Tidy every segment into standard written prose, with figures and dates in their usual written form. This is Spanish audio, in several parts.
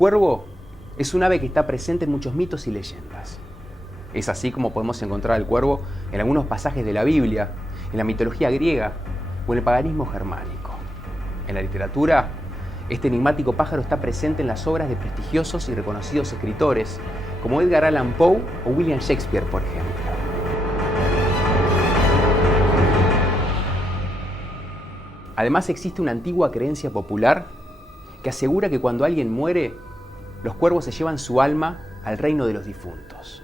cuervo es un ave que está presente en muchos mitos y leyendas. Es así como podemos encontrar al cuervo en algunos pasajes de la Biblia, en la mitología griega o en el paganismo germánico. En la literatura, este enigmático pájaro está presente en las obras de prestigiosos y reconocidos escritores como Edgar Allan Poe o William Shakespeare, por ejemplo. Además, existe una antigua creencia popular que asegura que cuando alguien muere, los cuervos se llevan su alma al reino de los difuntos.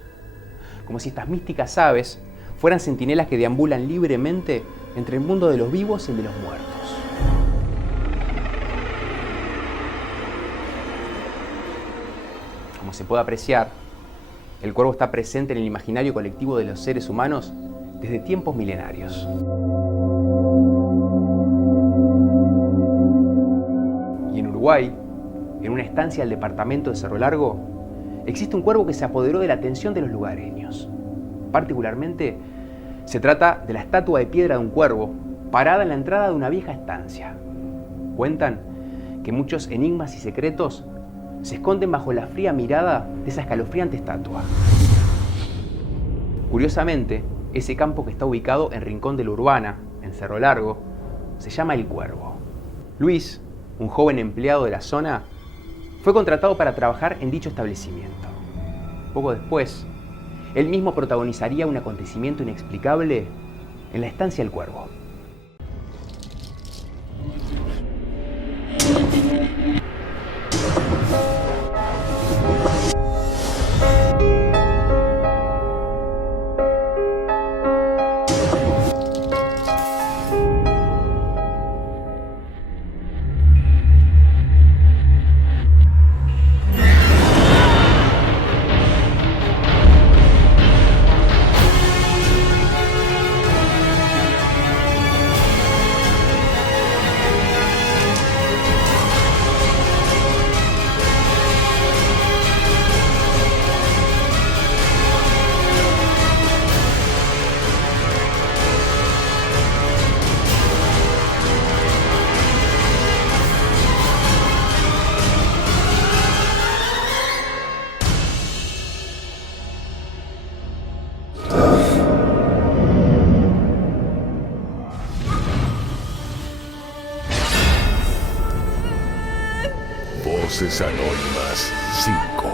Como si estas místicas aves fueran centinelas que deambulan libremente entre el mundo de los vivos y el de los muertos. Como se puede apreciar, el cuervo está presente en el imaginario colectivo de los seres humanos desde tiempos milenarios. Y en Uruguay, en una estancia del departamento de Cerro Largo, existe un cuervo que se apoderó de la atención de los lugareños. Particularmente, se trata de la estatua de piedra de un cuervo parada en la entrada de una vieja estancia. Cuentan que muchos enigmas y secretos se esconden bajo la fría mirada de esa escalofriante estatua. Curiosamente, ese campo que está ubicado en Rincón de la Urbana, en Cerro Largo, se llama El Cuervo. Luis, un joven empleado de la zona, fue contratado para trabajar en dicho establecimiento. Poco después, él mismo protagonizaría un acontecimiento inexplicable en la estancia El Cuervo. Voces Anónimas 5.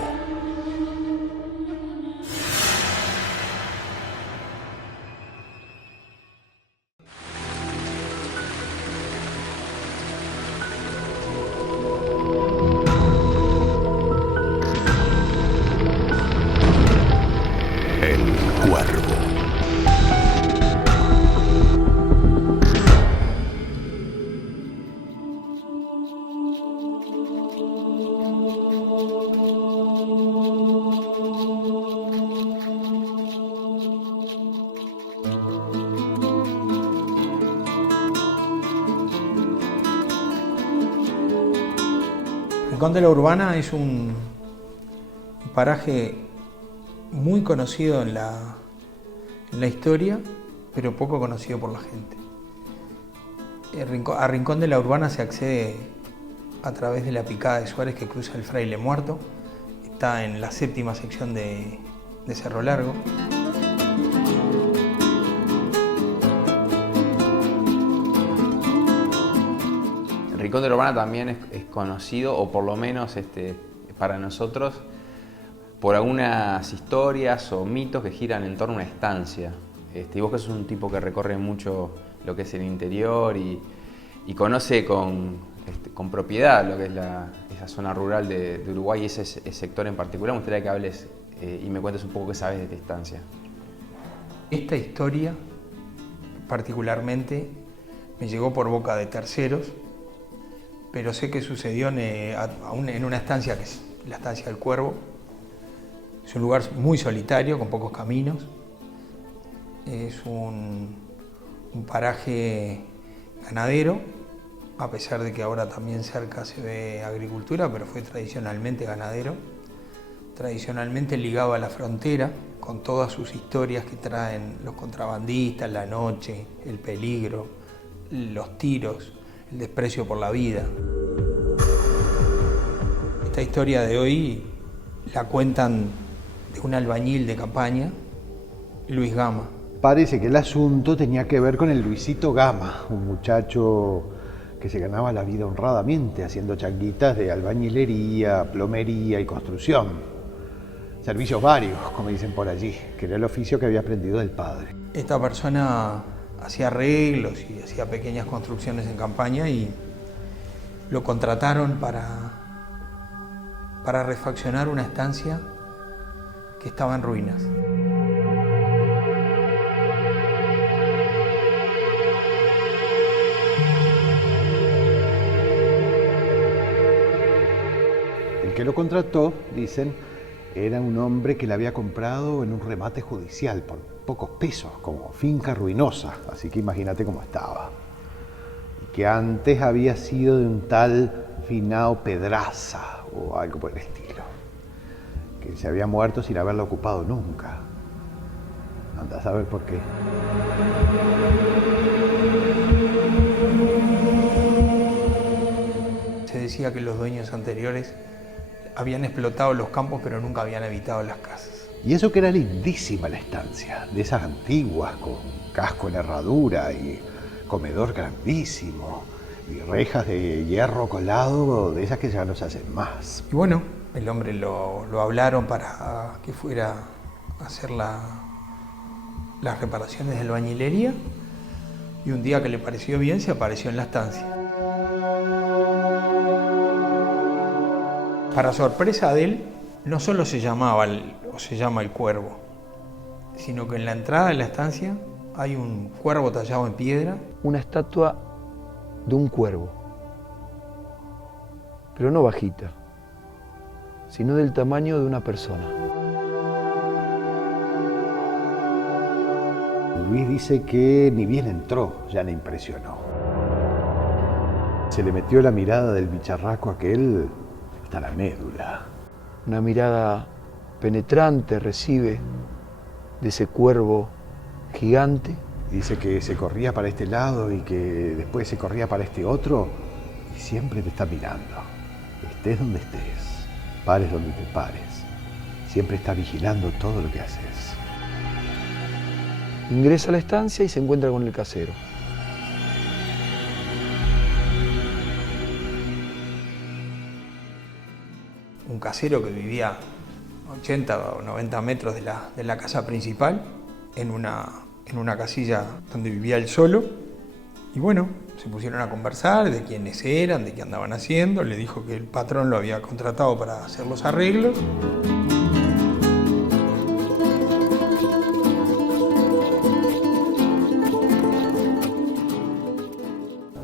El Cuervo. Rincón de la Urbana es un paraje muy conocido en la historia, pero poco conocido por la gente. A Rincón de la Urbana se accede a través de la picada de Suárez que cruza el Fraile Muerto. Está en la 7ª sección de Cerro Largo. El Rincón de la Urbana también es conocido, o por lo menos para nosotros, por algunas historias o mitos que giran en torno a una estancia. Y vos que sos un tipo que recorre mucho lo que es el interior y conoce con propiedad lo que es esa zona rural de Uruguay y ese sector en particular, me gustaría que hables y me cuentes un poco qué sabes de esta estancia. Esta historia particularmente me llegó por boca de terceros, pero sé que sucedió en una estancia que es la estancia del Cuervo. Es un lugar muy solitario, con pocos caminos. Es un paraje ganadero, a pesar de que ahora también cerca se ve agricultura, pero fue tradicionalmente ganadero. Tradicionalmente ligado a la frontera, con todas sus historias que traen los contrabandistas, la noche, el peligro, los tiros, el desprecio por la vida. esta historia de hoy la cuentan de un albañil de campaña, Luis Gama. Parece que el asunto tenía que ver con el Luisito Gama, un muchacho que se ganaba la vida honradamente haciendo changuitas de albañilería, plomería y construcción. Servicios varios, como dicen por allí, que era el oficio que había aprendido del padre. Esta persona hacía arreglos y hacía pequeñas construcciones en campaña y lo contrataron para refaccionar una estancia que estaba en ruinas. El que lo contrató, dicen, era un hombre que le había comprado en un remate judicial por pocos pesos, como finca ruinosa, así que imagínate cómo estaba. Y que antes había sido de un tal Finao Pedraza o algo por el estilo, que se había muerto sin haberlo ocupado nunca. Anda a saber por qué. Se decía que los dueños anteriores habían explotado los campos pero nunca habían habitado las casas. Y eso que era lindísima la estancia, de esas antiguas, con casco en herradura y comedor grandísimo, y rejas de hierro colado, de esas que ya no se hacen más. Y bueno, el hombre lo hablaron para que fuera a hacer las reparaciones de albañilería, y un día que le pareció bien se apareció en la estancia. Para sorpresa de él, no solo se llama el Cuervo, sino que en la entrada de la estancia hay un cuervo tallado en piedra. Una estatua de un cuervo, pero no bajita, sino del tamaño de una persona. Luis dice que ni bien entró, ya le impresionó. Se le metió la mirada del bicharraco aquel hasta la médula. Una mirada penetrante recibe de ese cuervo gigante. Dice que se corría para este lado y que después se corría para este otro y siempre te está mirando. Estés donde estés, pares donde te pares, siempre está vigilando todo lo que haces. Ingresa a la estancia y se encuentra con el casero. Un casero que vivía 80 o 90 metros de la casa principal, en una casilla donde vivía él solo. Y bueno, se pusieron a conversar de quiénes eran, de qué andaban haciendo. Le dijo que el patrón lo había contratado para hacer los arreglos.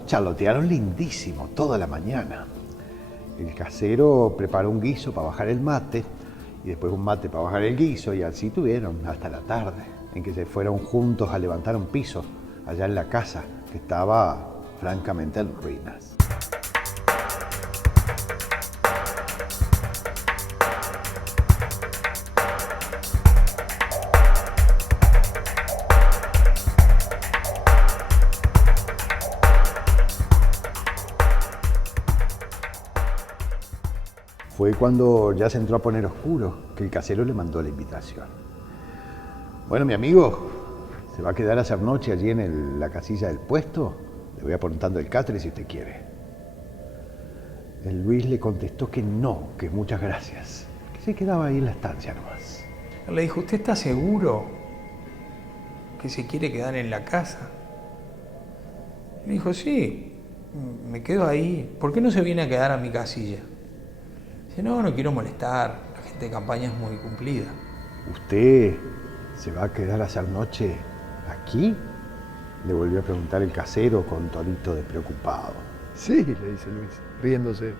Charlotearon lindísimo toda la mañana. El casero preparó un guiso para bajar el mate y después un mate para bajar el guiso y así tuvieron hasta la tarde, en que se fueron juntos a levantar un piso allá en la casa que estaba francamente en ruinas. Fue cuando ya se entró a poner oscuro que el casero le mandó la invitación. Bueno, mi amigo, ¿se va a quedar a hacer noche allí en la casilla del puesto? Le voy apuntando el catre si usted quiere. El Luis le contestó que no, que muchas gracias, que se quedaba ahí en la estancia nomás. Él le dijo, ¿usted está seguro que se quiere quedar en la casa? Le dijo, sí, me quedo ahí. ¿Por qué no se viene a quedar a mi casilla? Dice, no quiero molestar, la gente de campaña es muy cumplida. ¿Usted se va a quedar a hacer noche aquí? Le volvió a preguntar el casero con tonito de preocupado. Sí, le dice Luis, riéndose.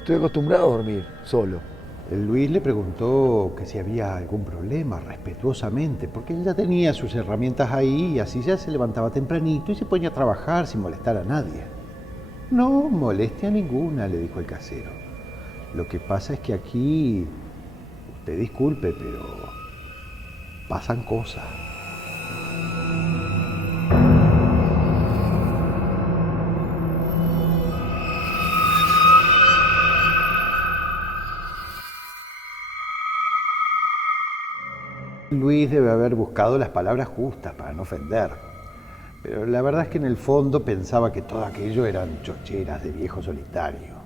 Estoy acostumbrado a dormir solo. El Luis le preguntó que si había algún problema, respetuosamente, porque él ya tenía sus herramientas ahí y así ya se levantaba tempranito y se ponía a trabajar sin molestar a nadie. No molestia ninguna, le dijo el casero. Lo que pasa es que aquí, usted disculpe, pero pasan cosas. Luis debe haber buscado las palabras justas para no ofender. Pero la verdad es que en el fondo pensaba que todo aquello eran chocheras de viejo solitario.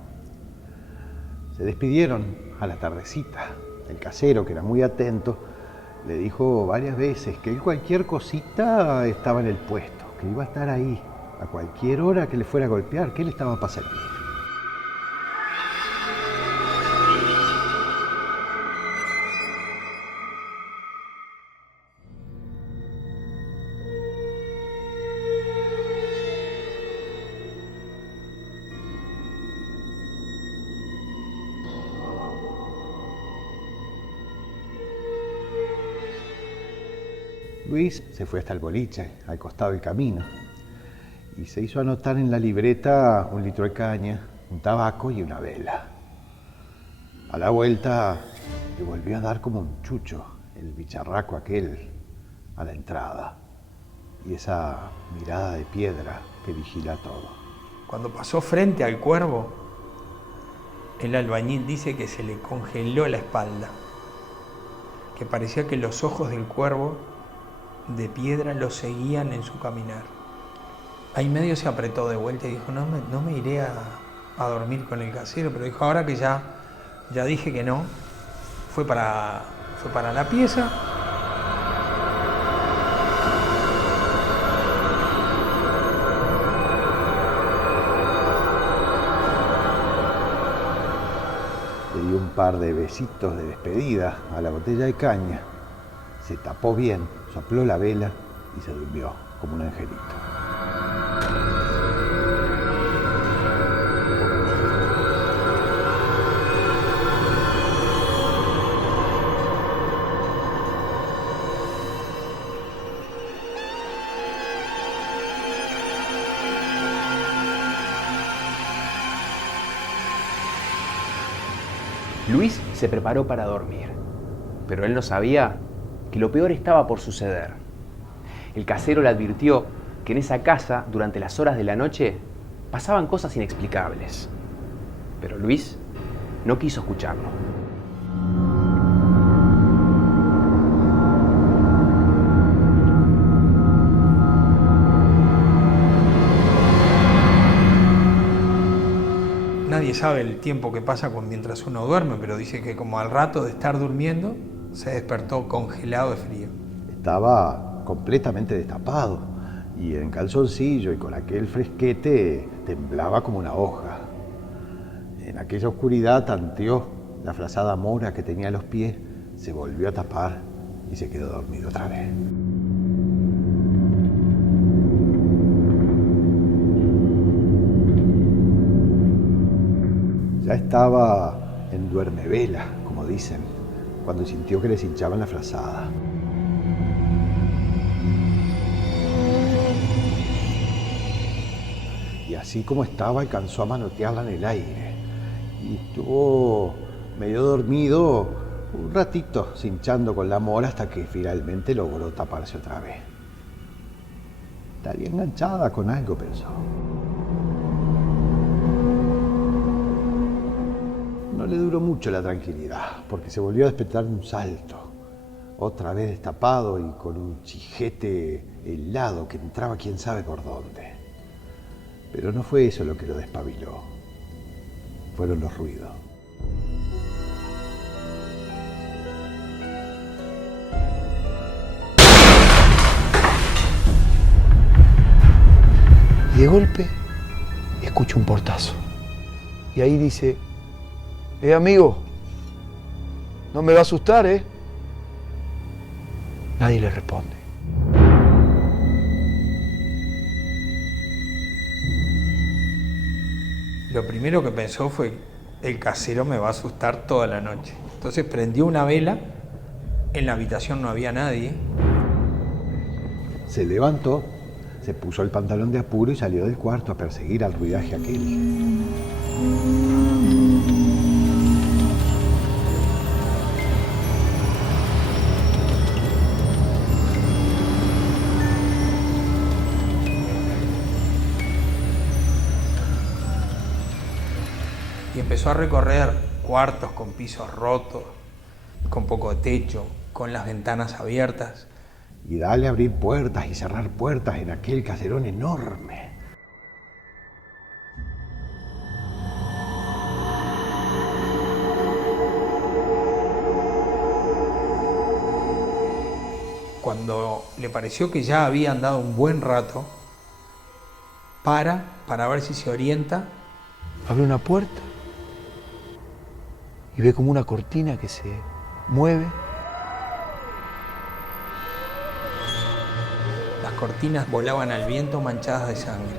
Se despidieron a la tardecita. El casero, que era muy atento, le dijo varias veces que él cualquier cosita estaba en el puesto, que iba a estar ahí a cualquier hora que le fuera a golpear, que él estaba para servir. Luis se fue hasta el boliche, al costado del camino, y se hizo anotar en la libreta 1 litro de caña, un tabaco y una vela. A la vuelta le volvió a dar como un chucho el bicharraco aquel a la entrada, y esa mirada de piedra que vigila todo. Cuando pasó frente al cuervo, el albañil dice que se le congeló la espalda, que parecía que los ojos del cuervo de piedra lo seguían en su caminar. Ahí medio se apretó de vuelta y dijo, no me iré a dormir con el casero, pero dijo, ahora que ya dije que no, fue para la pieza. Le dio un par de besitos de despedida a la botella de caña, se tapó bien, sopló la vela y se durmió como un angelito. Luis se preparó para dormir, pero él no sabía que lo peor estaba por suceder. El casero le advirtió que en esa casa, durante las horas de la noche, pasaban cosas inexplicables. Pero Luis no quiso escucharlo. Nadie sabe el tiempo que pasa mientras uno duerme, pero dice que como al rato de estar durmiendo, se despertó congelado de frío. Estaba completamente destapado y en calzoncillo y con aquel fresquete temblaba como una hoja. En aquella oscuridad tanteó la frazada mora que tenía a los pies, se volvió a tapar y se quedó dormido otra vez. Ya estaba en duermevela, como dicen, cuando sintió que les hinchaban la frazada. Y así como estaba, alcanzó a manotearla en el aire. Y estuvo medio dormido un ratito, cinchando con la mora hasta que finalmente logró taparse otra vez. Estaría enganchada con algo, pensó. No le duró mucho la tranquilidad, porque se volvió a despertar de un salto. Otra vez destapado y con un chijete helado que entraba quién sabe por dónde. Pero no fue eso lo que lo despabiló. Fueron los ruidos. Y de golpe escucha un portazo. Y ahí dice, amigo, no me va a asustar, ¿eh? Nadie le responde. Lo primero que pensó fue, el casero me va a asustar toda la noche. Entonces prendió una vela, en la habitación no había nadie. Se levantó, se puso el pantalón de apuro y salió del cuarto a perseguir al ruidaje aquel. Y empezó a recorrer cuartos con pisos rotos, con poco techo, con las ventanas abiertas. Y dale a abrir puertas y cerrar puertas en aquel caserón enorme. Cuando le pareció que ya había andado un buen rato, para ver si se orienta. Abre una puerta y ve como una cortina que se mueve. Las cortinas volaban al viento manchadas de sangre.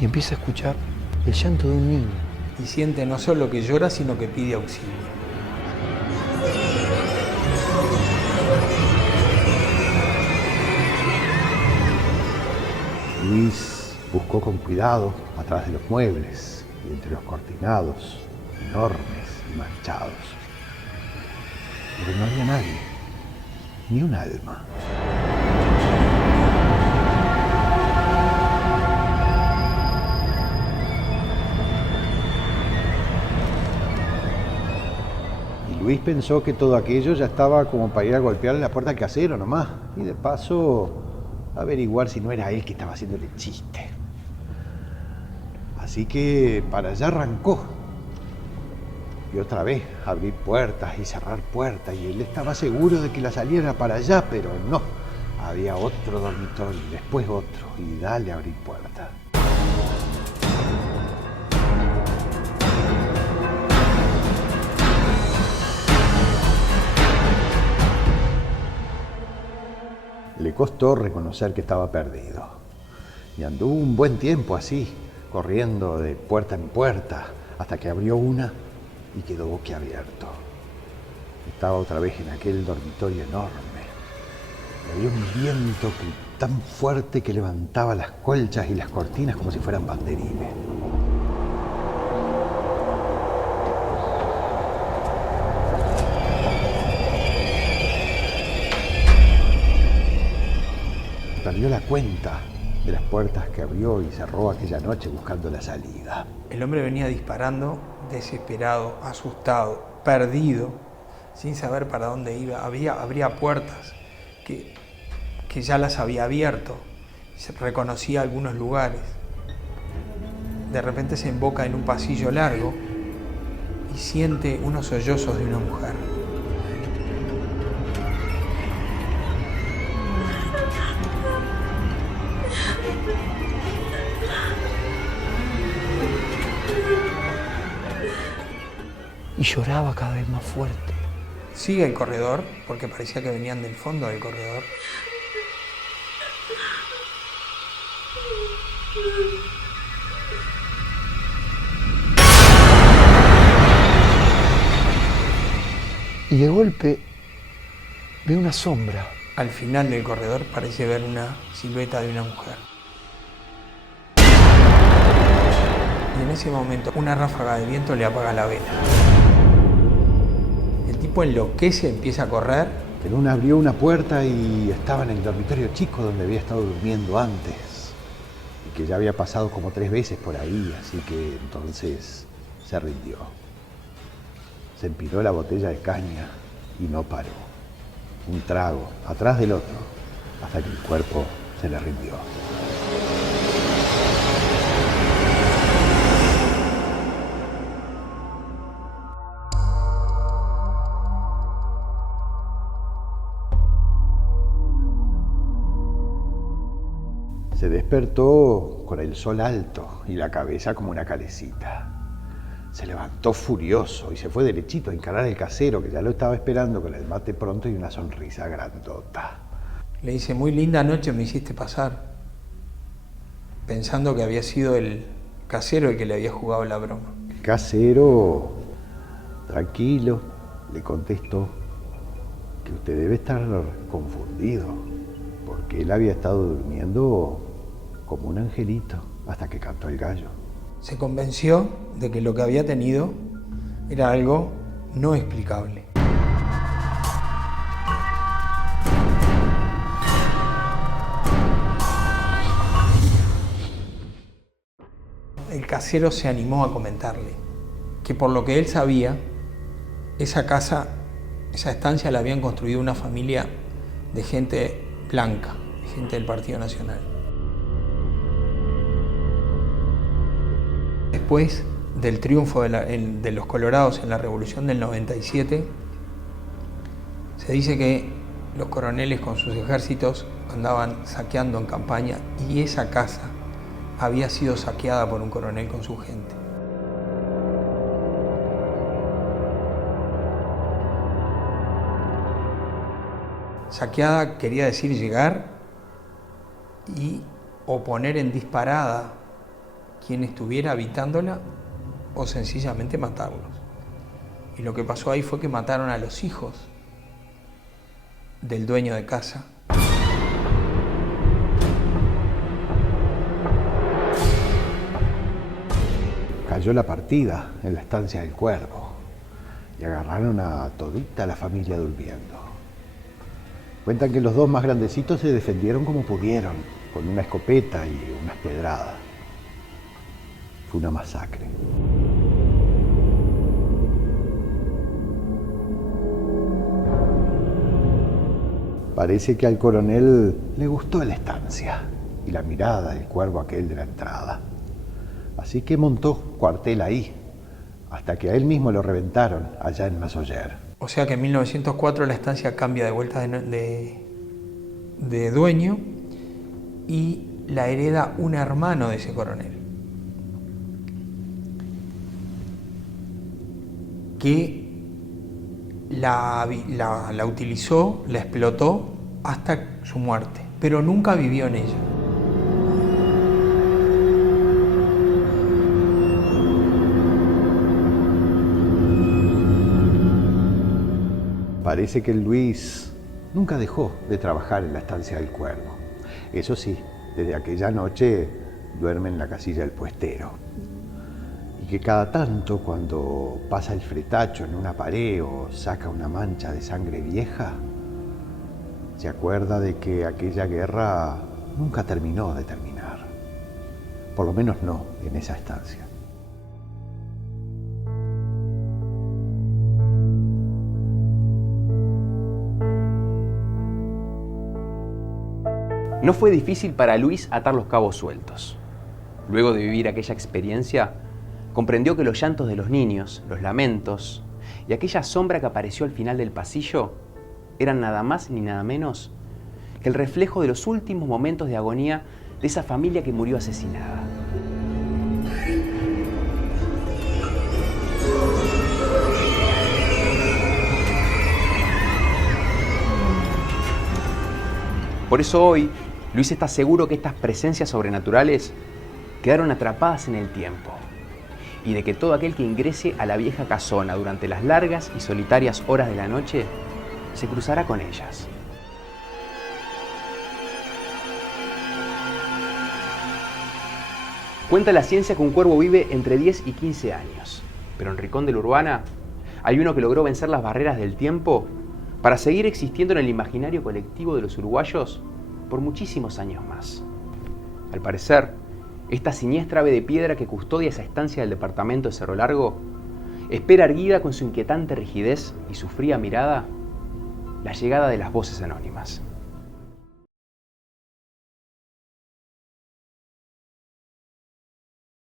Y empieza a escuchar el llanto de un niño. Y siente no solo que llora, sino que pide auxilio. Luis buscó con cuidado atrás de los muebles y entre los cortinados, enormes y manchados. Pero no había nadie, ni un alma. Y Luis pensó que todo aquello ya estaba como para ir a golpearle la puerta al casero nomás. Y de paso averiguar si no era él que estaba haciéndole chiste. Así que para allá arrancó. Y otra vez abrir puertas y cerrar puertas. Y él estaba seguro de que la salida era para allá, pero no. Había otro dormitorio, después otro. Y dale a abrir puertas. Le costó reconocer que estaba perdido. Y anduvo un buen tiempo así, corriendo de puerta en puerta, hasta que abrió una y quedó boquiabierto. Estaba otra vez en aquel dormitorio enorme. Y había un viento tan fuerte que levantaba las colchas y las cortinas como si fueran banderines. Perdió la cuenta de las puertas que abrió y cerró aquella noche buscando la salida. El hombre venía disparando, desesperado, asustado, perdido, sin saber para dónde iba. Abría puertas que ya las había abierto, se reconocía algunos lugares. De repente se emboca en un pasillo largo y siente unos sollozos de una mujer. Y lloraba cada vez más fuerte. Sigue el corredor, porque parecía que venían del fondo del corredor. Y de golpe ve una sombra. Al final del corredor parece ver una silueta de una mujer. Y en ese momento una ráfaga de viento le apaga la vela. El tipo enloquece, empieza a correr. En una abrió una puerta y estaba en el dormitorio chico donde había estado durmiendo antes. Y que ya había pasado como 3 veces por ahí, así que entonces se rindió. Se empinó la botella de caña y no paró. Un trago atrás del otro, hasta que el cuerpo se le rindió. Se despertó con el sol alto y la cabeza como una calecita. Se levantó furioso y se fue derechito a encarar al casero, que ya lo estaba esperando con el mate pronto y una sonrisa grandota. Le dice, muy linda noche me hiciste pasar, pensando que había sido el casero el que le había jugado la broma. El casero, tranquilo, le contestó que usted debe estar confundido, porque él había estado durmiendo como un angelito hasta que cantó el gallo. Se convenció de que lo que había tenido era algo no explicable. El casero se animó a comentarle que por lo que él sabía, esa casa esa estancia la habían construido una familia de gente blanca, de gente del Partido Nacional. Después del triunfo de los Colorados en la Revolución del 97, se dice que los coroneles con sus ejércitos andaban saqueando en campaña y esa casa había sido saqueada por un coronel con su gente. Saqueada quería decir llegar o poner en disparada quien estuviera habitándola o sencillamente matarlos. Y lo que pasó ahí fue que mataron a los hijos del dueño de casa. Cayó la partida en la estancia del Cuervo y agarraron a todita la familia durmiendo. Cuentan que los dos más grandecitos se defendieron como pudieron, con una escopeta y unas pedradas. Fue una masacre. Parece que al coronel le gustó la estancia y la mirada del cuervo aquel de la entrada. Así que montó cuartel ahí, hasta que a él mismo lo reventaron allá en Masoller. O sea que en 1904 la estancia cambia de vuelta de dueño y la hereda un hermano de ese coronel, que la utilizó, la explotó hasta su muerte, pero nunca vivió en ella. Parece que Luis nunca dejó de trabajar en la estancia del Cuervo. Eso sí, desde aquella noche duerme en la casilla del puestero. Y que cada tanto, cuando pasa el fretacho en una pared o saca una mancha de sangre vieja, se acuerda de que aquella guerra nunca terminó de terminar. Por lo menos no en esa estancia. No fue difícil para Luis atar los cabos sueltos. Luego de vivir aquella experiencia, comprendió que los llantos de los niños, los lamentos y aquella sombra que apareció al final del pasillo eran nada más ni nada menos que el reflejo de los últimos momentos de agonía de esa familia que murió asesinada. Por eso hoy, Luis está seguro que estas presencias sobrenaturales quedaron atrapadas en el tiempo y de que todo aquel que ingrese a la vieja casona durante las largas y solitarias horas de la noche se cruzará con ellas. Cuenta la ciencia que un cuervo vive entre 10 y 15 años, pero en Rincón de la Urbana hay uno que logró vencer las barreras del tiempo para seguir existiendo en el imaginario colectivo de los uruguayos por muchísimos años más. Al parecer, esta siniestra ave de piedra que custodia esa estancia del departamento de Cerro Largo espera erguida con su inquietante rigidez y su fría mirada la llegada de las voces anónimas.